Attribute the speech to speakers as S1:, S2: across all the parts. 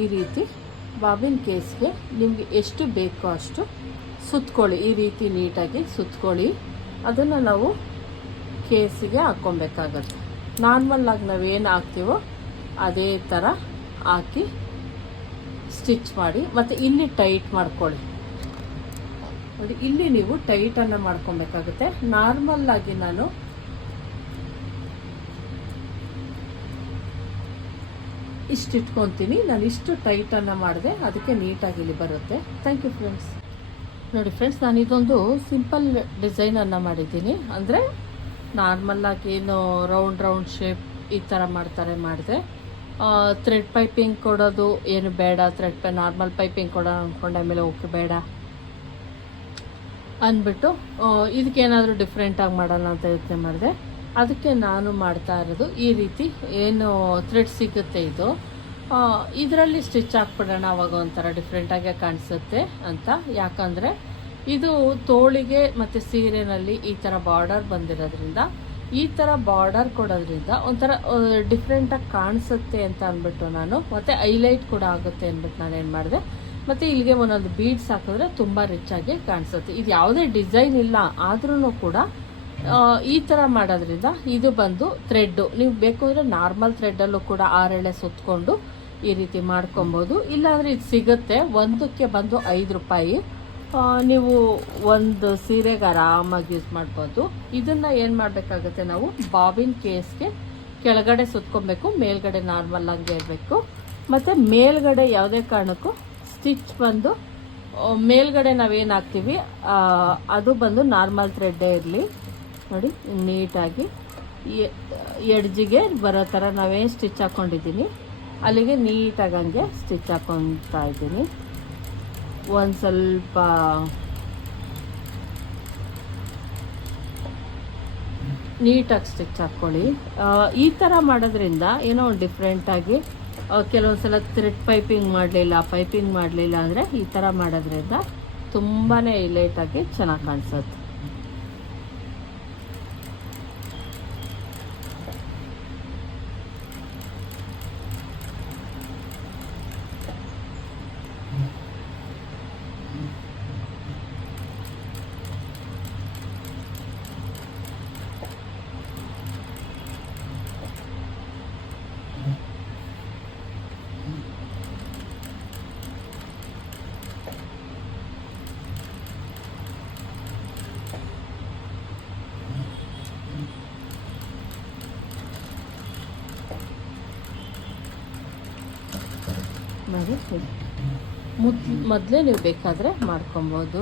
S1: ಈ ರೀತಿ ಬಾಬಿನ್ ಕೇಸ್ಗೆ ನಿಮಗೆ ಎಷ್ಟು ಬೇಕೋ ಅಷ್ಟು ಸುತ್ಕೊಳ್ಳಿ. ಈ ರೀತಿ ನೀಟಾಗಿ ಸುತ್ಕೊಳ್ಳಿ. ಅದನ್ನು ನಾವು ಕೇಸಿಗೆ ಹಾಕ್ಕೊಬೇಕಾಗತ್ತೆ. ನಾರ್ಮಲ್ಲಾಗಿ ನಾವೇನು ಹಾಕ್ತೀವೋ ಅದೇ ಥರ ಹಾಕಿ ಸ್ಟಿಚ್ ಮಾಡಿ ಮತ್ತು ಇಲ್ಲಿ ಟೈಟ್ ಮಾಡ್ಕೊಳ್ಳಿ. ನೋಡಿ, ಇಲ್ಲಿ ನೀವು ಟೈಟನ್ನು ಮಾಡ್ಕೊಬೇಕಾಗುತ್ತೆ. ನಾರ್ಮಲ್ಲಾಗಿ ನಾನು ಇಷ್ಟು ಇಟ್ಕೊತೀನಿ. ನಾನು ಇಷ್ಟು ಟೈಟನ್ನು ಮಾಡಿದೆ. ಅದಕ್ಕೆ ನೀಟಾಗಿ ಇಲ್ಲಿ ಬರುತ್ತೆ. ಥ್ಯಾಂಕ್ ಯು ಫ್ರೆಂಡ್ಸ್ ನೋಡಿ ಫ್ರೆಂಡ್ಸ್ ನಾನು ಇದೊಂದು ಸಿಂಪಲ್ ಡಿಸೈನನ್ನು ಮಾಡಿದ್ದೀನಿ. ಅಂದರೆ ನಾರ್ಮಲ್ಲಾಗಿ ಏನು ರೌಂಡ್ ರೌಂಡ್ ಶೇಪ್ ಈ ಥರ ಮಾಡ್ತಾರೆ, ಮಾಡಿದೆ. ಥ್ರೆಡ್ ಪೈಪಿಂಗ್ ಕೊಡೋದು ಏನು ಬೇಡ. ಥ್ರೆಡ್ ಪೈ ನಾರ್ಮಲ್ ಪೈಪಿಂಗ್ ಕೊಡೋಣ ಅಂದ್ಕೊಂಡೆ ಆಮೇಲೆ ಓಕೆ ಬೇಡ. ಅಂದ್ಬಿಟ್ಟು ಇದಕ್ಕೇನಾದರೂ ಡಿಫ್ರೆಂಟಾಗಿ ಮಾಡೋಣ ಅಂತ ಯೋಚನೆ ಮಾಡಿದೆ. ಅದಕ್ಕೆ ನಾನು ಮಾಡ್ತಾ ಇರೋದು ಈ ರೀತಿ. ಏನು ಥ್ರೆಡ್ ಸಿಗುತ್ತೆ ಇದು. ಇದರಲ್ಲಿ ಸ್ಟಿಚ್ ಹಾಕ್ಬಿಡೋಣ, ಅವಾಗ ಒಂಥರ ಡಿಫ್ರೆಂಟಾಗೆ ಕಾಣಿಸುತ್ತೆ ಅಂತ. ಯಾಕಂದರೆ ಇದು ತೋಳಿಗೆ ಮತ್ತು ಸೀರೆನಲ್ಲಿ ಈ ಥರ ಬಾರ್ಡರ್ ಬಂದಿರೋದ್ರಿಂದ, ಈ ಥರ ಬಾರ್ಡರ್ ಕೊಡೋದ್ರಿಂದ ಒಂಥರ ಡಿಫ್ರೆಂಟಾಗಿ ಕಾಣಿಸುತ್ತೆ ಅಂತ ಅಂದ್ಬಿಟ್ಟು ನಾನು, ಮತ್ತು ಹೈಲೈಟ್ ಕೂಡ ಆಗುತ್ತೆ ಅಂದ್ಬಿಟ್ಟು ನಾನು ಏನು ಮಾಡಿದೆ. ಮತ್ತು ಇಲ್ಲಿಗೆ ಒಂದೊಂದು ಬೀಡ್ಸ್ ಹಾಕಿದ್ರೆ ತುಂಬ ರಿಚ್ ಆಗಿ ಕಾಣಿಸುತ್ತೆ. ಇದು ಯಾವುದೇ ಡಿಸೈನ್ ಇಲ್ಲ ಆದ್ರೂ ಕೂಡ ಈ ಥರ ಮಾಡೋದ್ರಿಂದ ಇದು ಬಂದು ಥ್ರೆಡ್ಡು ನೀವು ಬೇಕು ಅಂದರೆ ನಾರ್ಮಲ್ ಥ್ರೆಡ್ಡಲ್ಲೂ ಕೂಡ ಆರೆಳೆ ಸುತ್ತಕೊಂಡು ಈ ರೀತಿ ಮಾಡ್ಕೊಬೋದು. ಇಲ್ಲಾಂದರೆ ಇದು ಸಿಗುತ್ತೆ. ಒಂದಕ್ಕೆ ಬಂದು ಐದು ರೂಪಾಯಿ. ನೀವು ಒಂದು ಸೀರೆಗೆ ಆರಾಮಾಗಿ ಯೂಸ್ ಮಾಡ್ಬೋದು. ಇದನ್ನು ಏನು ಮಾಡಬೇಕಾಗುತ್ತೆ ನಾವು? ಬಾಬಿನ್ ಕೇಸ್ಗೆ ಕೆಳಗಡೆ ಸುತ್ಕೊಬೇಕು, ಮೇಲ್ಗಡೆ ನಾರ್ಮಲ್ ಆಗಿ ಇರಬೇಕು. ಮತ್ತು ಮೇಲ್ಗಡೆ ಯಾವುದೇ ಕಾರಣಕ್ಕೂ ಸ್ಟಿಚ್ ಬಂದು ಮೇಲ್ಗಡೆ ನಾವೇನು ಹಾಕ್ತೀವಿ? ಅದು ಬಂದು ನಾರ್ಮಲ್ ಥ್ರೆಡ್ಡೇ ಇರಲಿ. ನೋಡಿ, ನೀಟಾಗಿ ಎಡ್ಜಿಗೆ ಬರೋ ಥರ ನಾವೇನು ಸ್ಟಿಚ್ ಹಾಕ್ಕೊಂಡಿದ್ದೀನಿ ಅಲ್ಲಿಗೆ ನೀಟಾಗಿ ಹಂಗೆ ಸ್ಟಿಚ್ ಹಾಕ್ಕೊತಾ ಇದ್ದೀನಿ. ಒಂದು ಸ್ವಲ್ಪ ನೀಟಾಗಿ ಸ್ಟಿಚ್ ಹಾಕ್ಕೊಳ್ಳಿ. ಈ ಥರ ಮಾಡೋದ್ರಿಂದ ಏನೋ ಒಂದು ಡಿಫ್ರೆಂಟಾಗಿ ಕೆಲವೊಂದು ಸಲ ಥ್ರೆಡ್ ಪೈಪಿಂಗ್ ಮಾಡಲಿಲ್ಲ ಪೈಪಿಂಗ್ ಮಾಡಲಿಲ್ಲ ಅಂದರೆ ಈ ಥರ ಮಾಡೋದ್ರಿಂದ ತುಂಬಾ ಲೇಟಾಗಿ ಚೆನ್ನಾಗಿ ಕಾಣಿಸುತ್ತೆ. ನೋಡಿ ಮುದ್ ಮೊದಲೇ ನೀವು ಬೇಕಾದರೆ ಮಾಡ್ಕೊಬೋದು.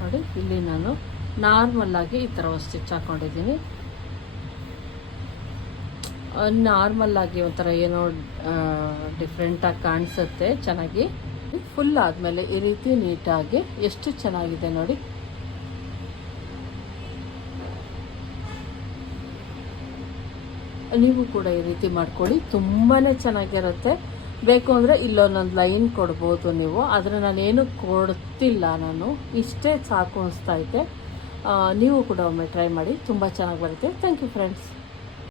S1: ನೋಡಿ, ಇಲ್ಲಿ ನಾನು ನಾರ್ಮಲ್ಲಾಗಿ ಈ ಥರ ಸ್ಟಿಚ್ ಹಾಕ್ಕೊಂಡಿದ್ದೀನಿ ನಾರ್ಮಲ್ಲಾಗಿ ಒಂಥರ ಏನೋ ಡಿಫ್ರೆಂಟಾಗಿ ಕಾಣಿಸುತ್ತೆ, ಚೆನ್ನಾಗಿ. ಫುಲ್ ಆದಮೇಲೆ ಈ ರೀತಿ ನೀಟಾಗಿ ಎಷ್ಟು ಚೆನ್ನಾಗಿದೆ ನೋಡಿ. ನೀವು ಕೂಡ ಈ ರೀತಿ ಮಾಡ್ಕೊಳ್ಳಿ. ತುಂಬಾ ಚೆನ್ನಾಗಿರುತ್ತೆ. ಬೇಕು ಅಂದರೆ ಇಲ್ಲೊಂದೊಂದು ಲೈನ್ ಕೊಡ್ಬೋದು ನೀವು. ಆದರೆ ನಾನೇನು ಕೊಡ್ತಿಲ್ಲ ನಾನು. ಇಷ್ಟೇ ಸಾಕು ಅನಿಸ್ತಾ ಐತೆ ನೀವು ಕೂಡ ಒಮ್ಮೆ ಟ್ರೈ ಮಾಡಿ. ತುಂಬ ಚೆನ್ನಾಗಿ ಬರುತ್ತೆ. Thank you friends